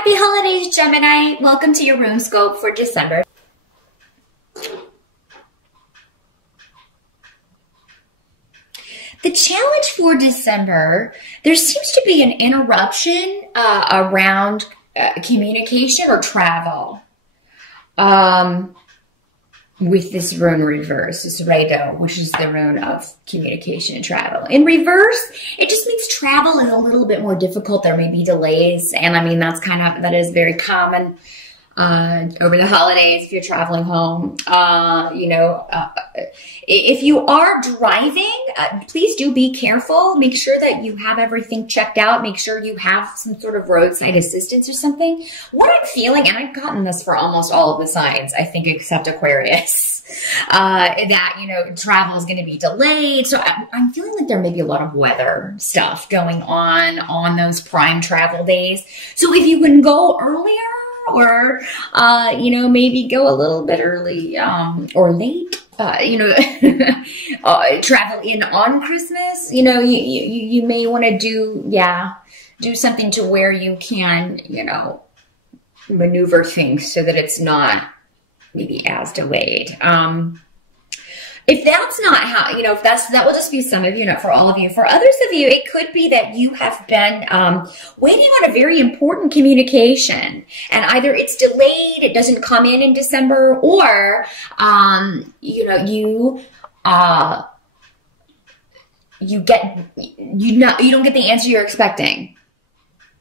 Happy holidays, Gemini. Welcome to your room scope for December. The challenge for December, there seems to be an interruption around communication or travel with this rune reverse, this Rado, which is the rune of communication and travel. In reverse, it just means travel is a little bit more difficult. There may be delays, and I mean, that is very common over the holidays if you're traveling home. If you are driving, please do be careful. Make sure that you have everything checked out. Make sure you have some sort of roadside assistance or something. What I'm feeling, and I've gotten this for almost all of the signs, I think, except Aquarius, that, travel is going to be delayed. So I'm feeling like there may be a lot of weather stuff going on those prime travel days. So if you can go earlier, or, maybe go a little bit early, or late, travel in on Christmas, you may want to do something to where you can, maneuver things so that it's not maybe as delayed. If that's not how, that will just be some of you, not for all of you. For others of you, it could be that you have been waiting on a very important communication, and either it's delayed, it doesn't come in December, or, you don't get the answer you're expecting.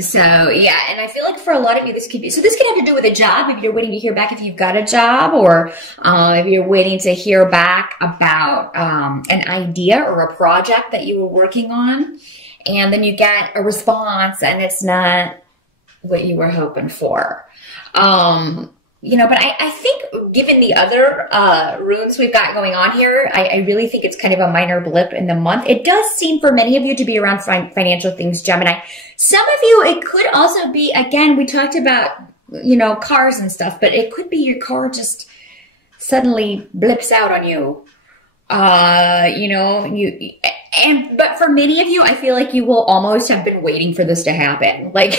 So, yeah, and I feel like for a lot of you, this could have to do with a job. If you're waiting to hear back if you've got a job, or if you're waiting to hear back about an idea or a project that you were working on, and then you get a response and it's not what you were hoping for. But I think given the other runes we've got going on here, I really think it's kind of a minor blip in the month. It does seem for many of you to be around financial things, Gemini. Some of you, it could also be, again, we talked about, cars and stuff, but it could be your car just suddenly blips out on you. But for many of you, I feel like you will almost have been waiting for this to happen. Like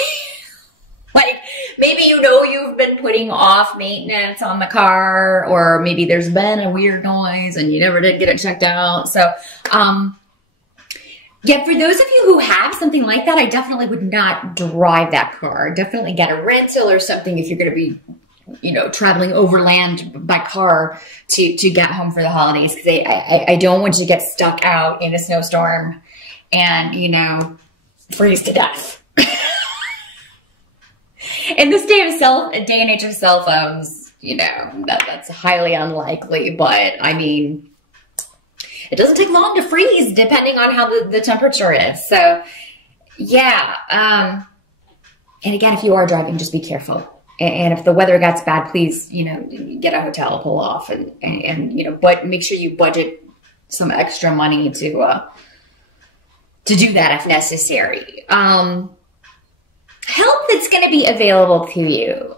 maybe you've been putting off maintenance on the car, or maybe there's been a weird noise and you never did get it checked out. So, yeah, for those of you who have something like that, I definitely would not drive that car. Definitely get a rental or something if you're going to be, traveling overland by car to get home for the holidays. Because I don't want you to get stuck out in a snowstorm and, freeze to death. In this day and age of cell phones, that's highly unlikely. But I mean, it doesn't take long to freeze depending on how the temperature is. So, yeah. And again, if you are driving, just be careful. And if the weather gets bad, please, get a hotel, pull off, and but make sure you budget some extra money to do that if necessary. Help that's going to be available to you.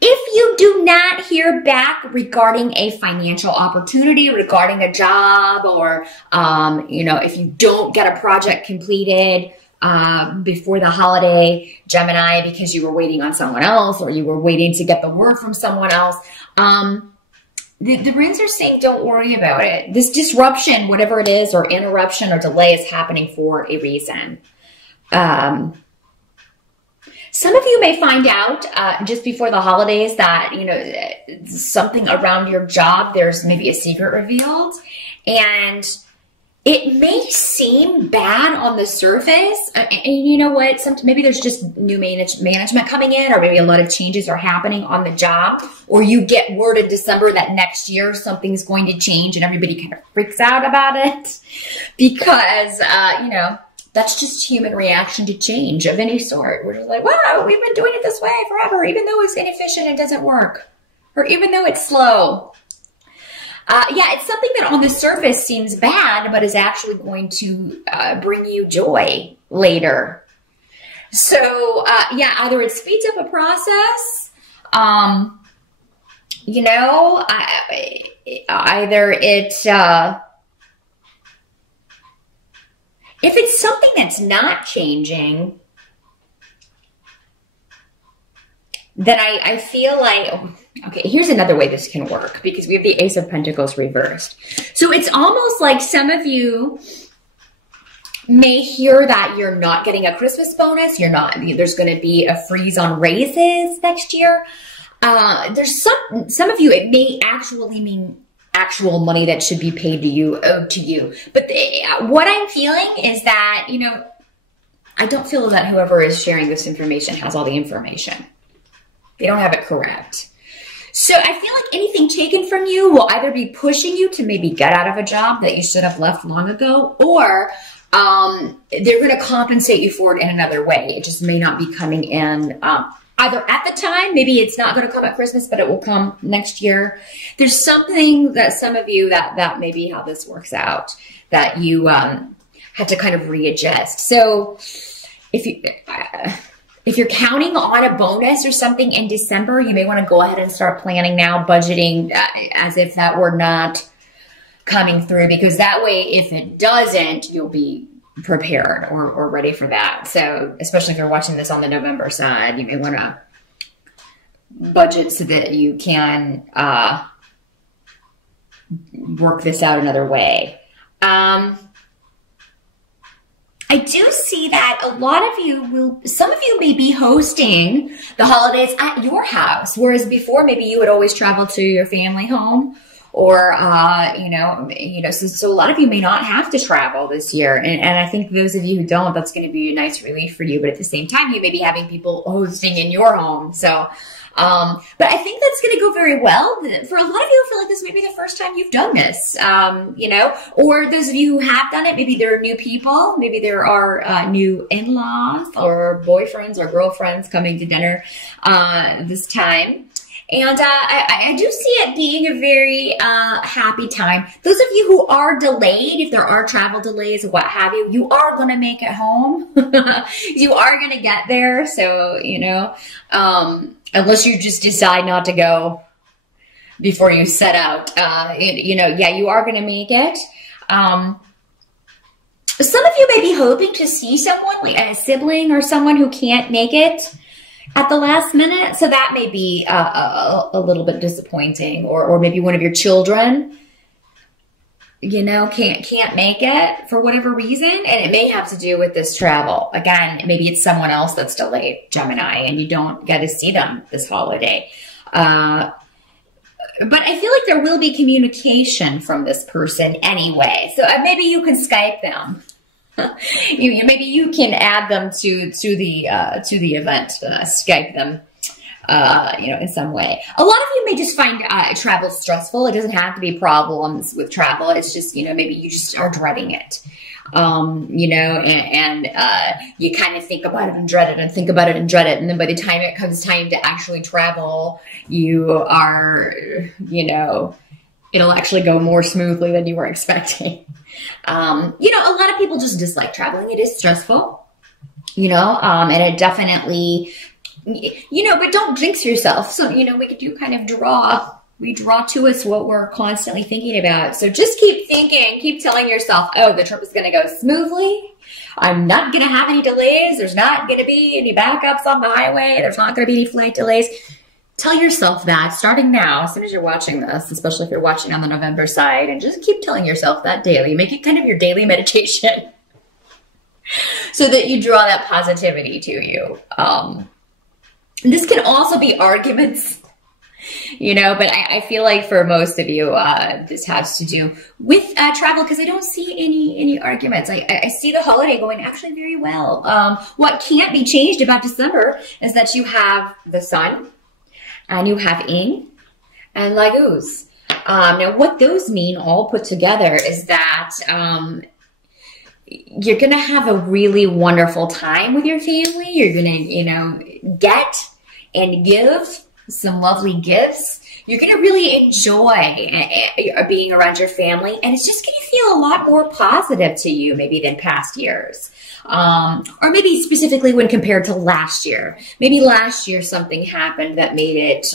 If you do not hear back regarding a financial opportunity, regarding a job, or, if you don't get a project completed before the holiday, Gemini, because you were waiting on someone else, or you were waiting to get the word from someone else, the runes are saying don't worry about it. This disruption, whatever it is, or interruption or delay, is happening for a reason. Some of you may find out just before the holidays that, something around your job, there's maybe a secret revealed, and it may seem bad on the surface. And you know what? Maybe there's just new management coming in, or maybe a lot of changes are happening on the job, or you get word in December that next year something's going to change and everybody kind of freaks out about it because, that's just human reaction to change of any sort. We're just like, wow, we've been doing it this way forever, even though it's inefficient, it doesn't work. Or even though it's slow. Yeah, it's something that on the surface seems bad, but is actually going to bring you joy later. So, yeah, either it speeds up a process, either it... If it's something that's not changing, then I feel like, okay, here's another way this can work, because we have the Ace of Pentacles reversed. So it's almost like some of you may hear that you're not getting a Christmas bonus. There's going to be a freeze on raises next year. There's some of you, it may actually mean actual money that should be paid to you, owed to you. But what I'm feeling is that, you know, I don't feel that whoever is sharing this information has all the information. They don't have it correct. So I feel like anything taken from you will either be pushing you to maybe get out of a job that you should have left long ago, or they're going to compensate you for it in another way. It just may not be coming in either at the time. Maybe it's not going to come at Christmas, but it will come next year. There's something that some of you, that may be how this works out, that you had to kind of readjust. So if you're counting on a bonus or something in December, you may want to go ahead and start planning now, budgeting as if that were not coming through, because that way, if it doesn't, you'll be prepared or ready for that. So especially if you're watching this on the November side, you may want to budget so that you can work this out another way. I do see that a lot of you some of you may be hosting the holidays at your house, whereas before maybe you would always travel to your family home, or, so a lot of you may not have to travel this year. And I think those of you who don't, that's going to be a nice relief for you. But at the same time, you may be having people hosting in your home. So, but I think that's going to go very well. For a lot of you, I feel like this may be the first time you've done this, or those of you who have done it, maybe there are new people, maybe there are new in-laws or boyfriends or girlfriends coming to dinner this time. And I do see it being a very happy time. Those of you who are delayed, if there are travel delays or what have you, you are going to make it home. You are going to get there. So, unless you just decide not to go before you set out, you are going to make it. Some of you may be hoping to see someone, like a sibling or someone who can't make it at the last minute. So that may be a little bit disappointing, or maybe one of your children, can't make it for whatever reason. And it may have to do with this travel. Again, maybe it's someone else that's delayed, Gemini, and you don't get to see them this holiday. But I feel like there will be communication from this person anyway. So maybe you can Skype them. Maybe you can add them to the event, Skype them, in some way. A lot of you may just find travel stressful. It doesn't have to be problems with travel. It's just, maybe you just are dreading it, and you kind of think about it and dread it and think about it and dread it. And then by the time it comes time to actually travel, you are, it'll actually go more smoothly than you were expecting. A lot of people just dislike traveling. It is stressful, and it definitely, but don't jinx yourself. So, we could do kind of we draw to us what we're constantly thinking about. So just keep thinking, keep telling yourself, oh, the trip is going to go smoothly. I'm not going to have any delays. There's not going to be any backups on the highway. There's not going to be any flight delays. Tell yourself that starting now, as soon as you're watching this, especially if you're watching on the November side, and just keep telling yourself that daily. Make it kind of your daily meditation so that you draw that positivity to you. This can also be arguments, but I feel like for most of you, this has to do with travel, because I don't see any arguments. I see the holiday going actually very well. What can't be changed about December is that you have the sun, and you have Ing and Laguz. Now, what those mean all put together is that you're going to have a really wonderful time with your family. You're going to, get and give some lovely gifts. You're going to really enjoy being around your family, and it's just going to feel a lot more positive to you maybe than past years. Or maybe specifically when compared to last year. Maybe last year something happened that made it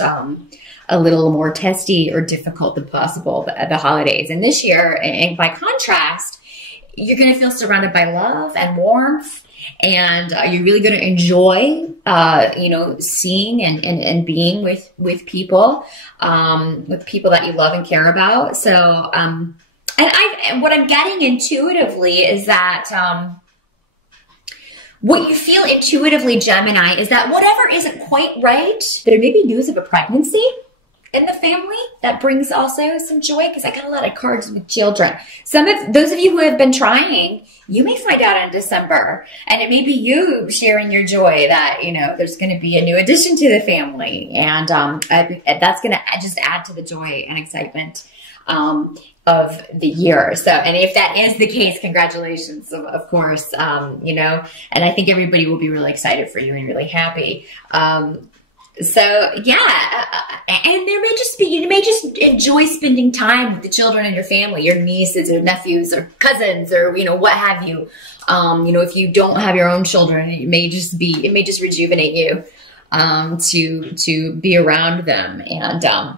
a little more testy or difficult than possible at the holidays. And this year, and by contrast, you're going to feel surrounded by love and warmth and you're really going to enjoy, you know, seeing and being with people that you love and care about. So, and what I'm getting intuitively is that, what you feel intuitively, Gemini, is that whatever isn't quite right, there may be news of a pregnancy in the family that brings also some joy, because I got a lot of cards with children. Some of those of you who have been trying, you may find out in December, and it may be you sharing your joy that, you know, there's going to be a new addition to the family, and that's going to just add to the joy and excitement of the year. So, and if that is the case, congratulations, of course, you know, and I think everybody will be really excited for you and really happy. So yeah, and there may just be, you may just enjoy spending time with the children in your family, your nieces or nephews or cousins or, you know, what have you. You know, if you don't have your own children, it may just rejuvenate you, to be around them. And,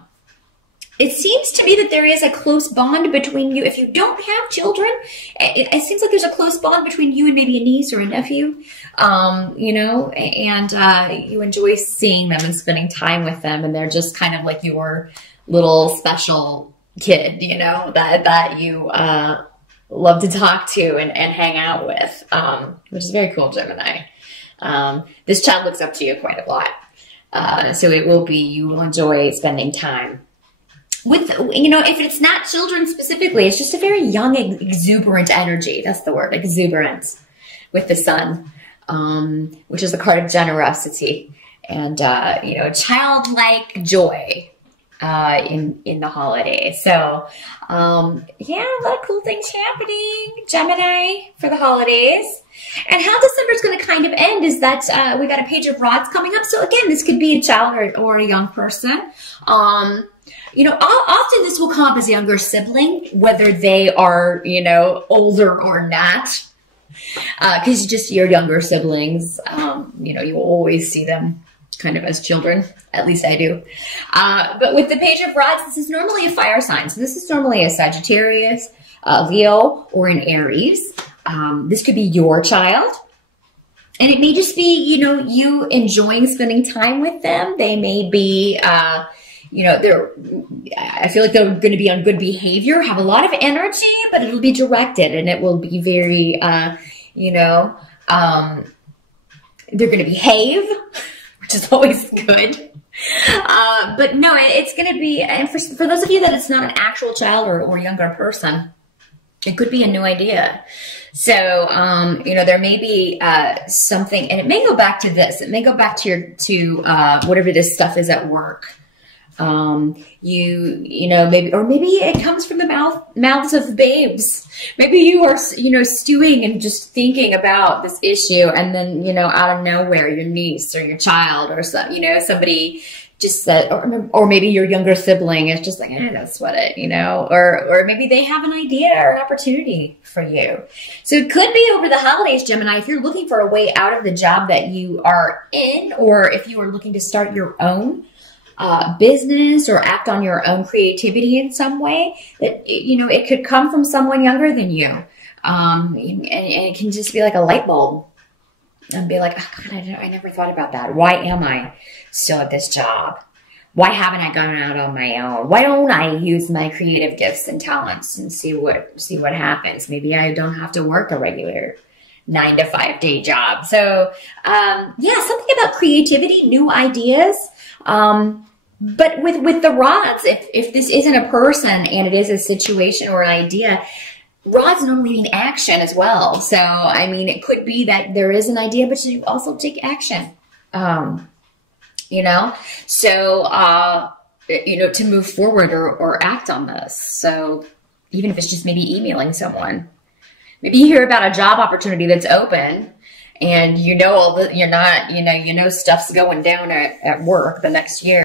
it seems to me that there is a close bond between you. If you don't have children, it seems like there's a close bond between you and maybe a niece or a nephew, you know, and you enjoy seeing them and spending time with them. And they're just kind of like your little special kid, you know, that you love to talk to and hang out with, which is very cool, Gemini. This child looks up to you quite a lot. So you will enjoy spending time with, you know, if it's not children specifically, it's just a very young, exuberant energy. That's the word, exuberance, with the sun, which is the card of generosity and, you know, childlike joy in the holidays. So, yeah, a lot of cool things happening, Gemini, for the holidays. And how December is going to kind of end is that we got a page of rods coming up. So again, this could be a child or a young person. You know, often this will come up as a younger sibling, whether they are, you know, older or not, because just your younger siblings, you know, you will always see them kind of as children. At least I do. But with the page of rods, this is normally a fire sign. So this is normally a Sagittarius, Leo, or an Aries. This could be your child. And it may just be, you know, you enjoying spending time with them. They may be, you know, I feel like they're going to be on good behavior, have a lot of energy, but it'll be directed and it will be very, you know, they're going to behave, which is always good. But no, it's going to be, and for those of you that it's not an actual child or younger person, it could be a new idea. So, you know, there may be something, and it may go back to this. It may go back to whatever this stuff is at work. You know, maybe it comes from the mouths of babes. Maybe you are, you know, stewing and just thinking about this issue, and then, you know, out of nowhere, your niece or your child or some, you know, somebody just said, or maybe your younger sibling is just like, that's what it, you know, or maybe they have an idea or an opportunity for you. So it could be over the holidays, Gemini, if you're looking for a way out of the job that you are in, or if you are looking to start your own business or act on your own creativity in some way, that, you know, it could come from someone younger than you. And it can just be like a light bulb and be like, oh God, I never thought about that. Why am I still at this job? Why haven't I gone out on my own? Why don't I use my creative gifts and talents and see what happens? Maybe I don't have to work a regular 9 to 5 day job. So, yeah, something about creativity, new ideas. But with the rods, if this isn't a person and it is a situation or an idea, rods normally mean action as well. So, I mean, it could be that there is an idea, but you also take action, you know? So, you know, to move forward or act on this. So even if it's just maybe emailing someone, maybe you hear about a job opportunity that's open and you know, you're not, you know, stuff's going down at work the next year.